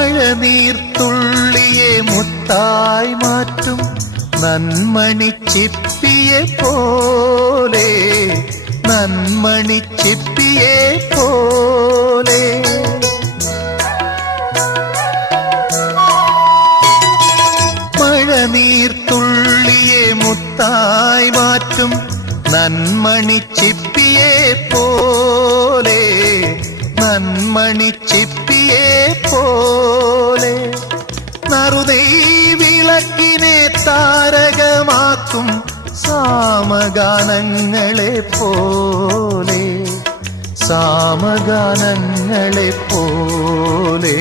മഴനീർത്തുള്ളിയെ മുത്തായി മാറ്റും നന്മണിച്ചിപ്പിയെ പോലെ, നന്മണിച്ചിപ്പിയെ പോലെ. മഴനീർത്തുള്ളിയെ മുത്തായി മാറ്റും നന്മണിച്ചിപ്പിയെ പോലെ, നന്മണിച്ചിപ്പിയെ പോലെ. നറുനെയ്വിളക്കിനെ താരകമാക്കും സാമഗാനങ്ങളെ പോലെ, സാമഗാനങ്ങളെ പോലെ.